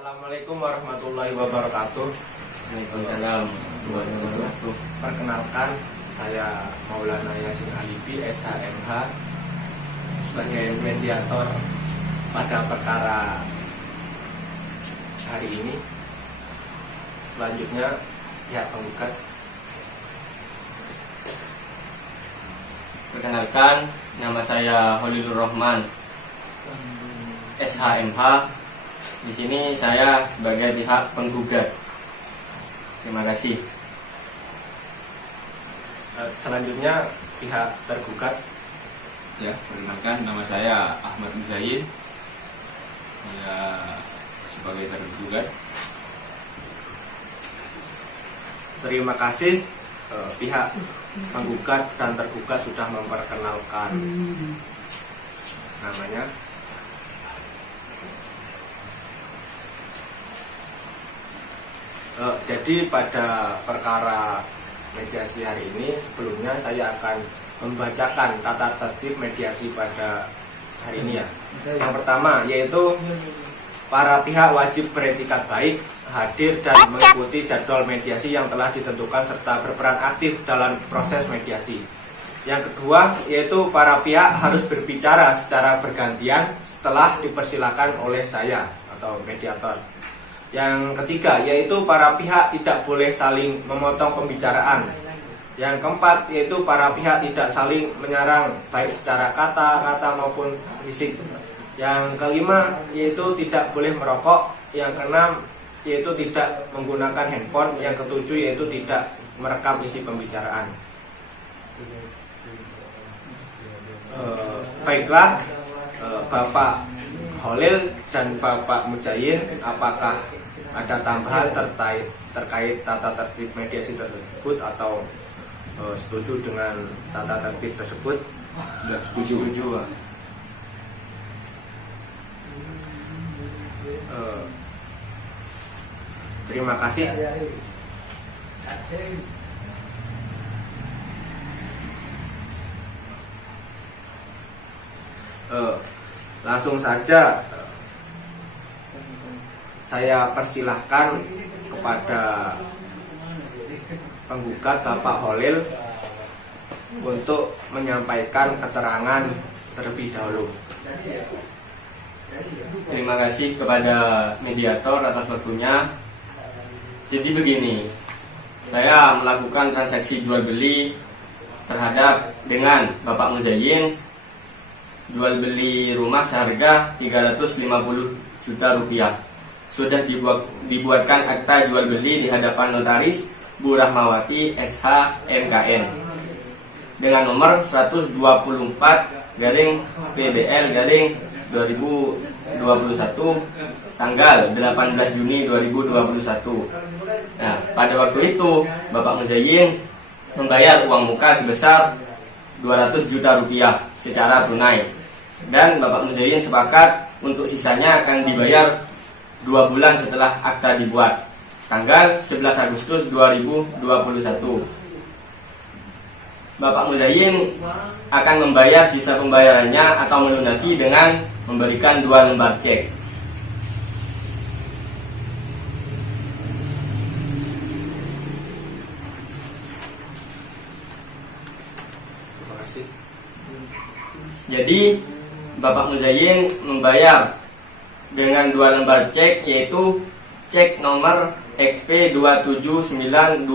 Assalamualaikum warahmatullahi wabarakatuh. Waalaikumsalam warahmatullahi wabarakatuh. Perkenalkan, saya Maulana Yasin Alibi, SHMH, sebagai mediator pada perkara hari ini. Selanjutnya pihak penggugat. Perkenalkan, nama saya Holilur Rahman, SHMH. Di sini saya sebagai pihak penggugat. Terima kasih. Selanjutnya pihak tergugat. Ya, perkenalkan, nama saya Ahmad Muzayin. Saya sebagai tergugat. Terima kasih pihak penggugat dan tergugat sudah memperkenalkan namanya. Jadi pada perkara mediasi hari ini, sebelumnya saya akan membacakan tata tertib mediasi pada hari ini ya. Yang pertama yaitu para pihak wajib beretikat baik, hadir dan mengikuti jadwal mediasi yang telah ditentukan serta berperan aktif dalam proses mediasi. Yang kedua yaitu para pihak harus berbicara secara bergantian setelah dipersilakan oleh saya atau mediator. Yang ketiga yaitu para pihak tidak boleh saling memotong pembicaraan. Yang keempat yaitu para pihak tidak saling menyerang baik secara kata-kata maupun fisik. Yang kelima yaitu tidak boleh merokok. Yang keenam yaitu tidak menggunakan handphone. Yang ketujuh yaitu tidak merekam isi pembicaraan. Baiklah, Bapak Holil dan Bapak Muzayin, apakah ada tambahan terkait tata tertib mediasi tersebut atau setuju dengan tata tertib tersebut? Sudah setuju. Terima kasih. Langsung saja saya persilahkan kepada penggugat Bapak Holil untuk menyampaikan keterangan terlebih dahulu. Terima kasih kepada mediator atas waktunya. Jadi begini, saya melakukan transaksi jual beli terhadap dengan Bapak Muzayin, jual beli rumah seharga 350 juta rupiah. Sudah dibuatkan akta jual beli di hadapan notaris Bu Rahmawati SH MKN dengan nomor 124 garing PBL garing 2021 tanggal 18 Juni 2021. Nah, pada waktu itu Bapak Muzayin membayar uang muka sebesar 200 juta rupiah secara tunai, dan Bapak Muzayin sepakat untuk sisanya akan dibayar 2 bulan setelah akta dibuat, tanggal 11 Agustus 2021. Bapak Muzayin akan membayar sisa pembayarannya atau melunasi dengan memberikan 2 lembar cek. Terima kasih. Jadi Bapak Muzayin membayar dengan 2 lembar cek, yaitu cek nomor XP 279269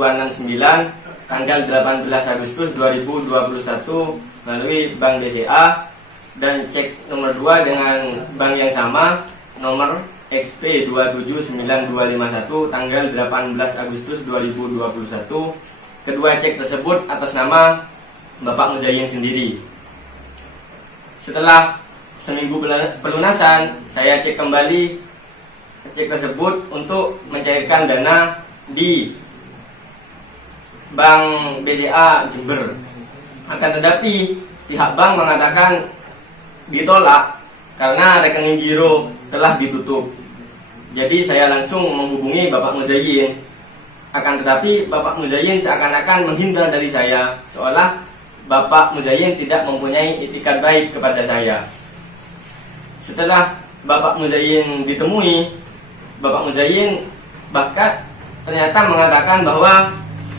tanggal 18 Agustus 2021 melalui Bank BCA, dan cek nomor 2 dengan bank yang sama nomor XP 279251 tanggal 18 Agustus 2021. Kedua cek tersebut atas nama Bapak Muzayin sendiri. Setelah seminggu pelunasan, saya cek kembali cek tersebut untuk mencairkan dana di Bank BCA Jember. Akan tetapi pihak bank mengatakan ditolak karena rekening giro telah ditutup. Jadi saya langsung menghubungi Bapak Muzayin. Akan tetapi Bapak Muzayin seakan-akan menghindar dari saya, seolah Bapak Muzayin tidak mempunyai itikat baik kepada saya. Setelah Bapak Muzayin ditemui, Bapak Muzayyin bahkan ternyata mengatakan bahwa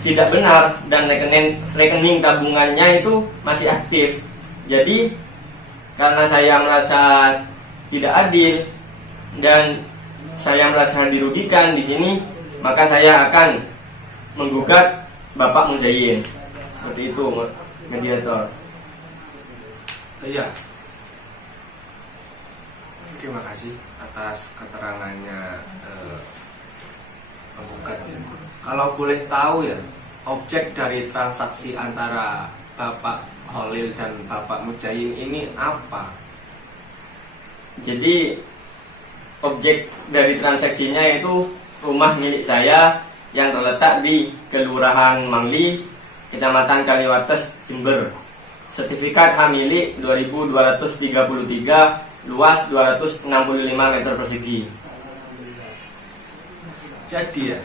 tidak benar dan rekening tabungannya itu masih aktif. Jadi karena saya merasa tidak adil dan saya merasa dirugikan di sini, maka saya akan menggugat Bapak Muzayyin. Seperti itu, mediator. Iya. Terima kasih atas keterangannya penggugat. Kalau boleh tahu ya, objek dari transaksi antara Bapak Holil dan Bapak Muzayyin ini apa? Jadi objek dari transaksinya itu rumah milik saya yang terletak di Kelurahan Mangli, Kecamatan Kaliwates, Jember. Sertifikat hak milik 2233, luas 265 meter persegi. Jadi ya,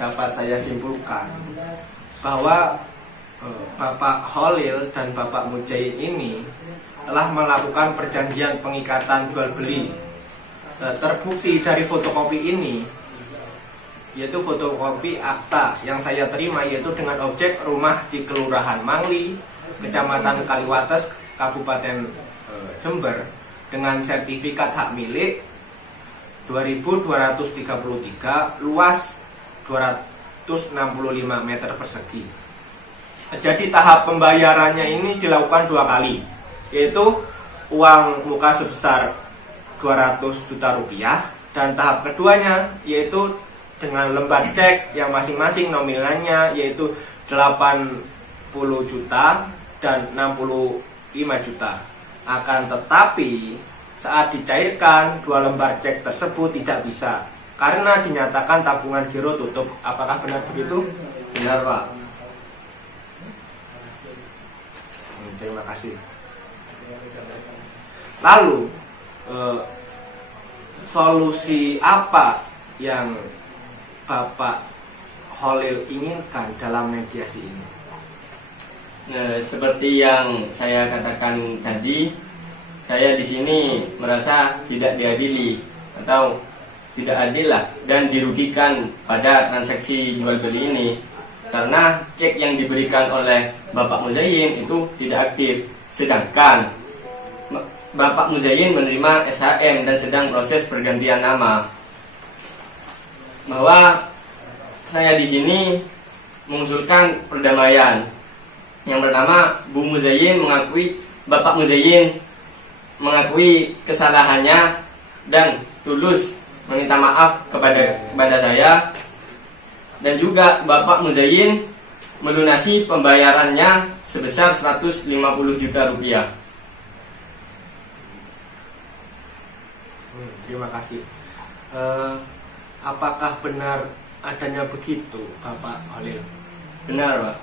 dapat saya simpulkan bahwa Bapak Holil dan Bapak Muzayyin ini telah melakukan perjanjian pengikatan jual beli. Terbukti dari fotokopi ini, yaitu fotokopi akta yang saya terima, yaitu dengan objek rumah di Kelurahan Mangli, Kecamatan Kaliwates, Kabupaten Jember, dengan sertifikat hak milik 2233, luas 265 meter persegi. Jadi tahap pembayarannya ini dilakukan 2 kali, yaitu uang muka sebesar 200 juta rupiah, dan tahap keduanya yaitu dengan lembar cek yang masing-masing nominalnya yaitu 80 juta dan 65 juta. Akan tetapi saat dicairkan 2 lembar cek tersebut tidak bisa karena dinyatakan tabungan giro tutup. Apakah benar begitu? Benar, Pak. Terima kasih. Lalu solusi apa yang Bapak Holil inginkan dalam mediasi ini? Seperti yang saya katakan tadi, saya di sini merasa tidak diadili atau tidak adil lah dan dirugikan pada transaksi jual beli ini karena cek yang diberikan oleh Bapak Muzayyin itu tidak aktif, sedangkan Bapak Muzayyin menerima SHM dan sedang proses pergantian nama. Bahwa saya di sini mengusulkan perdamaian. Yang pertama, Bapak Muzayyin mengakui kesalahannya dan tulus meminta maaf kepada saya, dan juga Bapak Muzayyin melunasi pembayarannya sebesar 150 juta rupiah. Terima kasih. Apakah benar adanya begitu, Bapak Holil? Benar, Pak.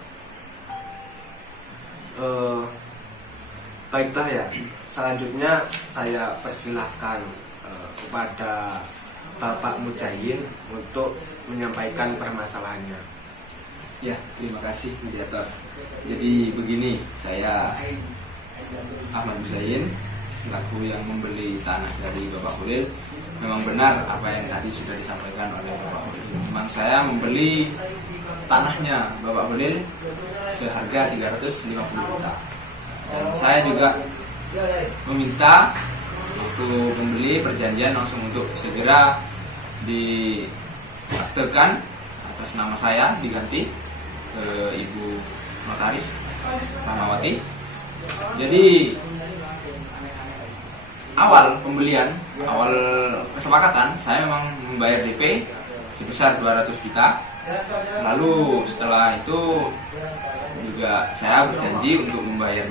Baiklah ya. Selanjutnya saya persilahkan kepada Bapak Muzayyin untuk menyampaikan permasalahannya. Ya, terima kasih mediator. Jadi begini, saya Ahmad Muzayyin selaku yang membeli tanah dari Bapak Holil. Memang benar apa yang tadi sudah disampaikan oleh Bapak Holil. Memang saya membeli tanahnya Bapak Holil seharga 350 juta. Dan saya juga meminta untuk membeli perjanjian langsung untuk segera diaktekan atas nama saya, diganti ke Ibu Notaris Rahmawati. Jadi awal kesepakatan saya memang membayar DP sebesar 200 juta. Lalu setelah itu juga saya berjanji untuk membayar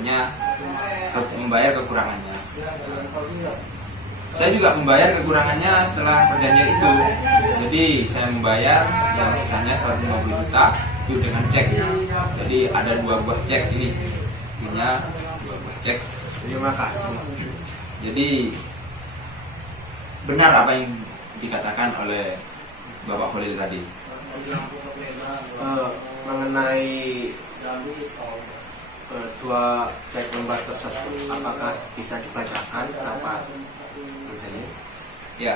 kekurangannya. Saya juga membayar kekurangannya setelah perjanjian itu. Jadi saya membayar yang sisanya 150 juta itu dengan cek. Jadi ada 2 buah cek ini. Punya 2 buah cek. Terima kasih. Jadi benar apa yang dikatakan oleh Bapak Holil tadi. Mengenai kedua cek lembar tersebut, apakah bisa dibacakan Bapak Muzayyin? Ya,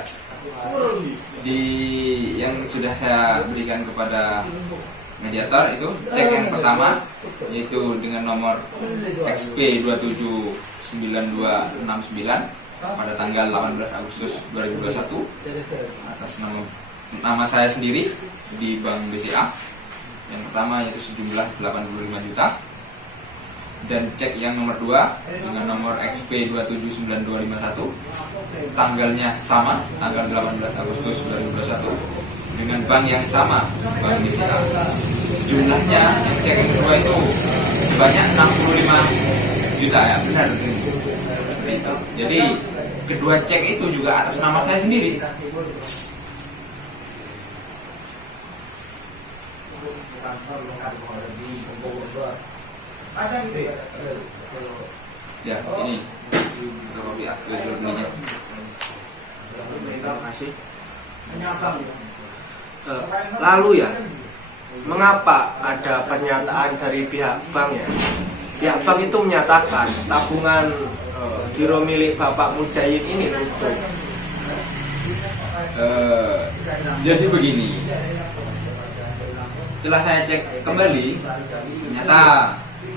di yang sudah saya berikan kepada mediator itu cek yang pertama yaitu dengan nomor XP 279269 pada tanggal 18 Agustus 2021 atas nama saya sendiri di Bank BCA. Yang pertama yaitu sejumlah 85 juta. Dan cek yang nomor 2 dengan nomor XP 279251 tanggalnya sama, tanggal 18 Agustus 2021 dengan bank yang sama, Bank BCA. Jumlahnya yang cek yang kedua itu sebanyak 65 juta ya, benar. Jadi kedua cek itu juga atas nama saya sendiri. Ya, ini kopi akte jual belinya. Terima kasih. Lalu ya, mengapa ada pernyataan dari pihak bank ya? Pihak bank itu menyatakan tabungan giro milik Bapak Mujahid ini tutup. Jadi begini, setelah saya cek kembali, ternyata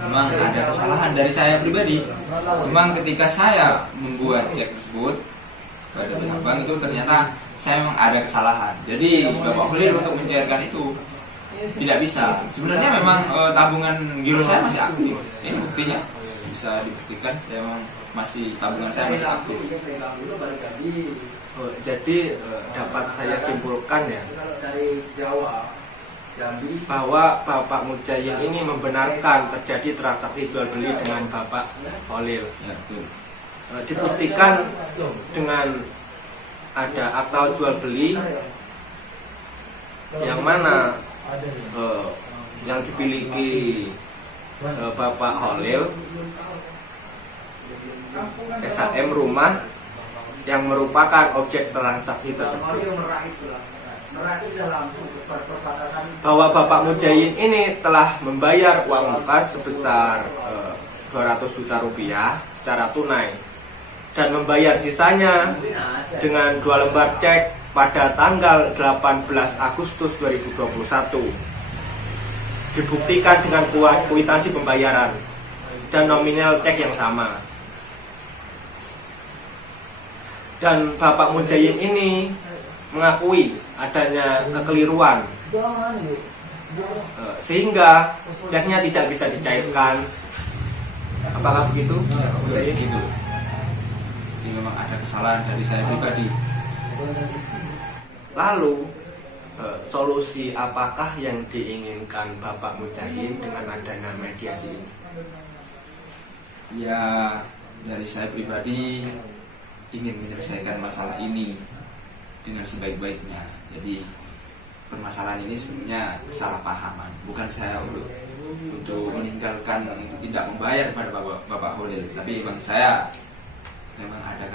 memang ada kesalahan dari saya pribadi. Memang ketika saya membuat cek tersebut pada pihak bank itu ternyata saya memang ada kesalahan. Jadi Bapak Holil untuk mencairkan itu tidak bisa. Sebenarnya memang tabungan giro saya masih aktif. Ini buktinya bisa dibuktikan. Saya memang masih tabungan saya masih aktif. Jadi dapat saya simpulkan ya bahwa Bapak Mujahid ini membenarkan terjadi transaksi jual beli dengan Bapak Holil. Ya, betul. Dibuktikan dengan ada akta jual beli yang mana yang dimiliki Bapak Holil SHM rumah yang merupakan objek transaksi tersebut. Bahwa Bapak Mujahid ini telah membayar uang muka sebesar 200 juta rupiah secara tunai dan membayar sisanya dengan 2 lembar cek pada tanggal 18 Agustus 2021. Dibuktikan dengan kwitansi pembayaran dan nominal cek yang sama. Dan Bapak Mujahid ini mengakui adanya kekeliruan sehingga ceknya tidak bisa dicairkan. Apakah begitu? Begitu. Ini memang ada kesalahan dari saya pribadi. Lalu solusi apakah yang diinginkan Bapak Mujahid dengan adanya mediasi ini? Ya, dari saya pribadi ingin menyelesaikan masalah ini dengan sebaik-baiknya. Jadi permasalahan ini sebenarnya kesalahpahaman. Bukan saya untuk meninggalkan untuk tidak membayar kepada Bapak Holil, tapi memang saya memang ada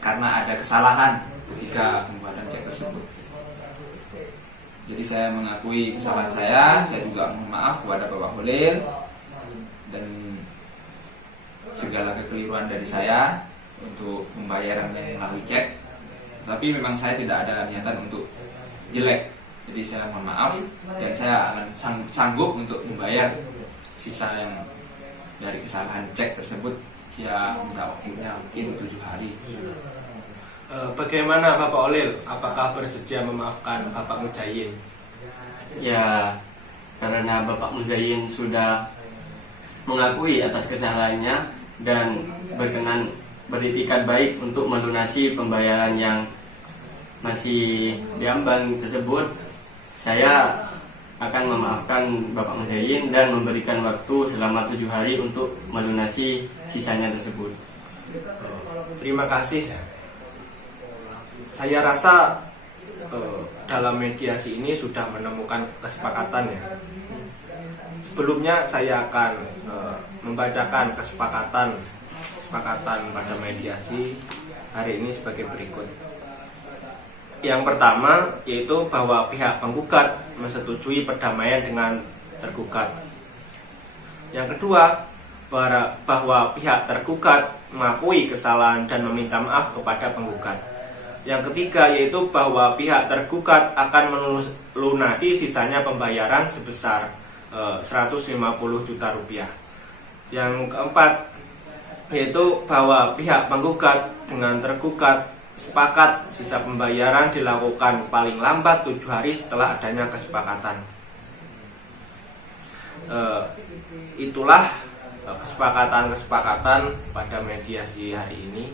karena ada kesalahan ketika pembuatan cek tersebut. Jadi saya mengakui kesalahan saya juga mohon maaf kepada Bapak Holil dan segala kekeliruan dari saya untuk pembayaran yang melalui cek. Tapi memang saya tidak ada niatan untuk jelek. Jadi saya mohon maaf dan saya akan sanggup untuk membayar sisa yang dari kesalahan cek tersebut yang waktunya mungkin 7 hari. Bagaimana Bapak Holil? Apakah bersedia memaafkan Bapak Mujahid? Ya, karena Bapak Mujahid sudah mengakui atas kesalahannya dan berkenan beritikat baik untuk melunasi pembayaran yang masih diambang tersebut, saya akan memaafkan Bapak Mujahid dan memberikan waktu selama 7 hari untuk melunasi sisanya tersebut. Terima kasih. Saya rasa dalam mediasi ini sudah menemukan kesepakatan ya. Sebelumnya saya akan membacakan kesepakatan pada mediasi hari ini sebagai berikut. Yang pertama yaitu bahwa pihak penggugat menyetujui perdamaian dengan tergugat. Yang kedua, bahwa pihak tergugat mengakui kesalahan dan meminta maaf kepada penggugat. Yang ketiga yaitu bahwa pihak tergugat akan melunasi sisanya pembayaran sebesar 150 juta rupiah. Yang keempat yaitu bahwa pihak penggugat dengan tergugat sepakat sisa pembayaran dilakukan paling lambat 7 hari setelah adanya kesepakatan. Itulah kesepakatan-kesepakatan pada mediasi hari ini.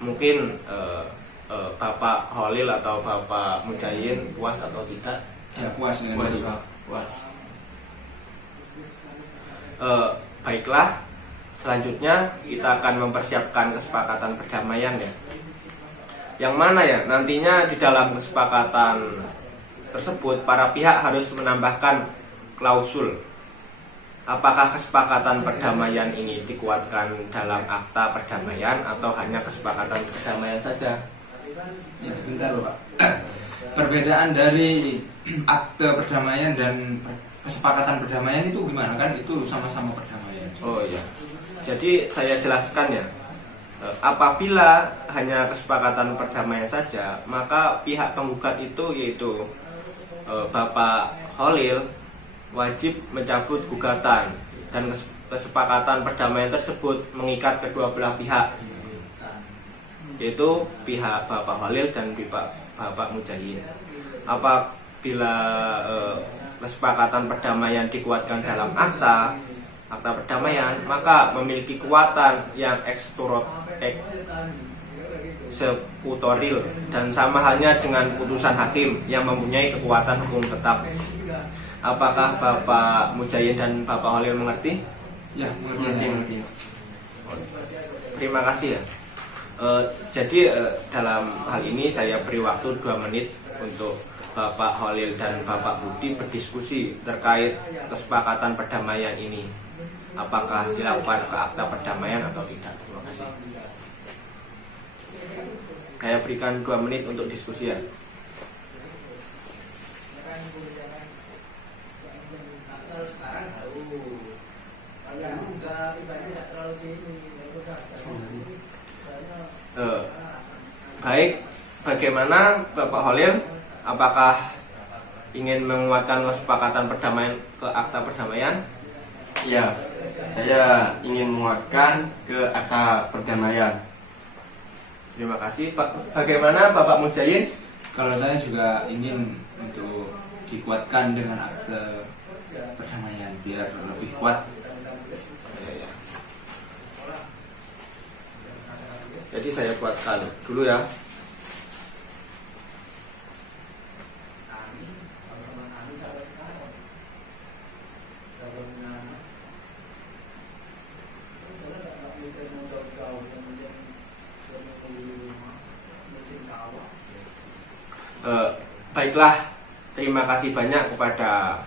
Mungkin Bapak Holil atau Bapak Mujahyin puas atau tidak? Ya, puas dengan Puas, itu. Pak. Puas. Baiklah, selanjutnya kita akan mempersiapkan kesepakatan perdamaian ya. Yang mana ya nantinya di dalam kesepakatan tersebut para pihak harus menambahkan klausul. Apakah kesepakatan perdamaian ini dikuatkan dalam akta perdamaian atau hanya kesepakatan perdamaian saja? Ya, sebentar Pak. Perbedaan dari akte perdamaian dan kesepakatan perdamaian itu gimana, kan itu sama-sama perdamaian? Oh iya. Jadi saya jelaskan ya. Apabila hanya kesepakatan perdamaian saja, maka pihak penggugat itu yaitu Bapak Holil wajib mencabut gugatan dan kesepakatan perdamaian tersebut mengikat kedua belah pihak, yaitu pihak Bapak Holil dan Bapak Mujahyin. Apabila kesepakatan perdamaian dikuatkan dalam akta perdamaian, maka memiliki kekuatan yang eksekutoril dan sama halnya dengan putusan hakim yang mempunyai kekuatan hukum tetap. Apakah Bapak Mujahyin dan Bapak Holil mengerti? Ya, Mengerti. Terima kasih ya. Jadi dalam hal ini saya beri waktu 2 menit untuk Bapak Holil dan Bapak Budi berdiskusi terkait kesepakatan perdamaian ini. Apakah dilakukan ke akta perdamaian atau tidak? Terima kasih. Saya berikan 2 menit untuk diskusi ya. Baik, bagaimana Bapak Holil? Apakah ingin menguatkan kesepakatan perdamaian ke akta perdamaian? Ya, saya ingin menguatkan ke akta perdamaian. Terima kasih Pak. Bagaimana Bapak Mujahyin? Kalau saya juga ingin untuk dikuatkan dengan akte perdamaian biar lebih kuat. Jadi saya buatkan dulu ya. Baiklah, terima kasih banyak kepada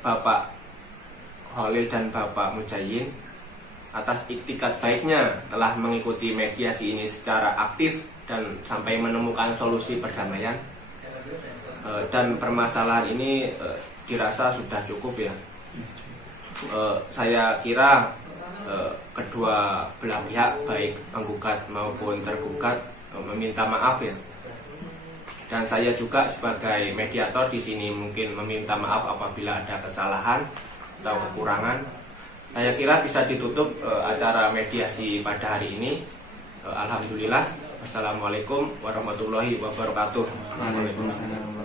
Bapak Holil dan Bapak Mujahyin atas iktikat baiknya telah mengikuti mediasi ini secara aktif dan sampai menemukan solusi perdamaian. Dan permasalahan ini dirasa sudah cukup ya. Saya kira kedua belah pihak baik penggugat maupun tergugat meminta maaf ya. Dan saya juga sebagai mediator di sini mungkin meminta maaf apabila ada kesalahan atau kekurangan. Saya kira bisa ditutup acara mediasi pada hari ini. Alhamdulillah. Wassalamualaikum warahmatullahi wabarakatuh. Waalaikumsalam.